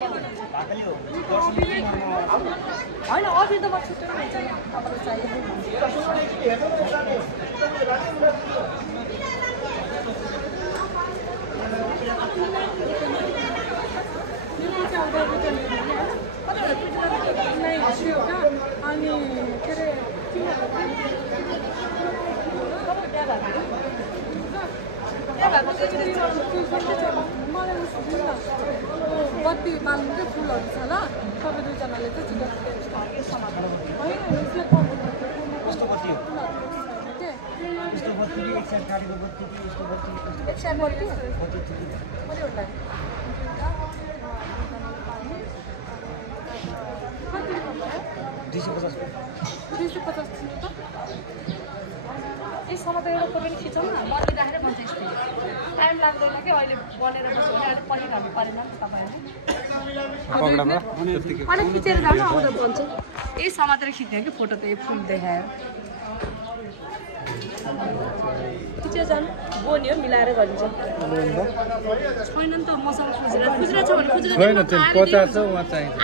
होइन अझै त म छुट्टै हुन्छ तपाईँलाई चाहिएको अनि के अरे बत्ती बाल्नु चाहिँ फुलहरू छ ल तपाईँ दुईजनाले चाहिँ यसमा त एउटा फोटो खिचौँ न मर्दै राखेर भन्छ यस्तै टाइम लाग्दैन कि अहिले बनेर बस्यो भने अलिक परिहाल्नु परेन नि तपाईँहरूले अहिले खिचेर जानु आउँदा भन्छ यही समातेर खिच्ने कि फोटो त यो फुल देखायो खिचेर जानु बोनी हो मिलाएर गरिन्छ छैन नि त मसँग खुजुरा छ भने खुजुरा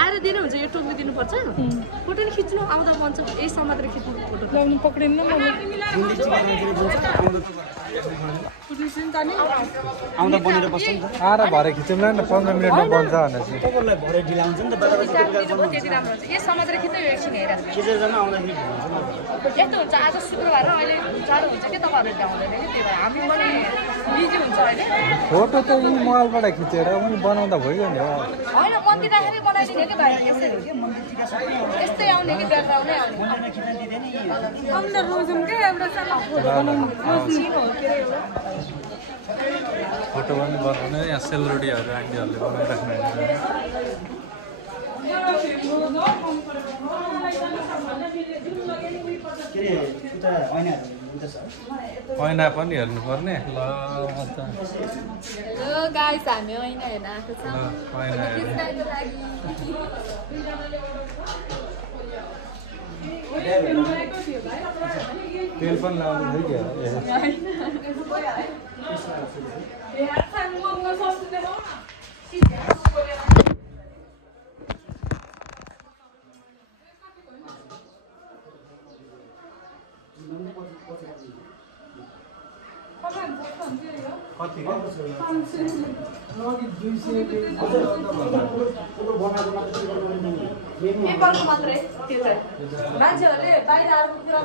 आएर दिनुहुन्छ यो टोक्री दिनुपर्छ फोटो नि खिच्नु आउँदा भन्छ यही समातेर खिच्नु फोटो ल्याउनु पक्रिन्न आउँदा बनेर बस्छ नि त आएर भरे खिचौँला न 15 मिनेटमा बन्छ भनेपछि तपाईँलाई भरे ढिला हुन्छ नि त त्यति राम्रो हुन्छ यही समातेर खिच्नु यो एकछिन हेरेर खिचेर जानु आउँदाखेरि यस्तो हुन्छ आज शुक्रबार अहिले जाडो हुन्छ कि तपाईँहरूले ल्याउँदैन कि त्यही भएर हामी पनि बिजी हुन्छ अहिले फोटो त यी मोबाइलबाट खिचेर पनि बनाउँदा भइगयो नि होइन मन्दिर राखेर बनाइदिने कि भाइ यसरी यस्तै आउने कि बेलुका आउने फोटो पनि बनाउने यहाँ सेलरोटीहरू आन्टीहरूले बनाइराख्नु ऐना पनि हेर्नुपर्ने ल हेलो गाइस हामी ऐना हेर्न आएको छौँ तेल पनि लाउँदै थियो पेपरको मात्रै त्यो चाहिँ मान्छेहरूले बाहिर आएको कुरा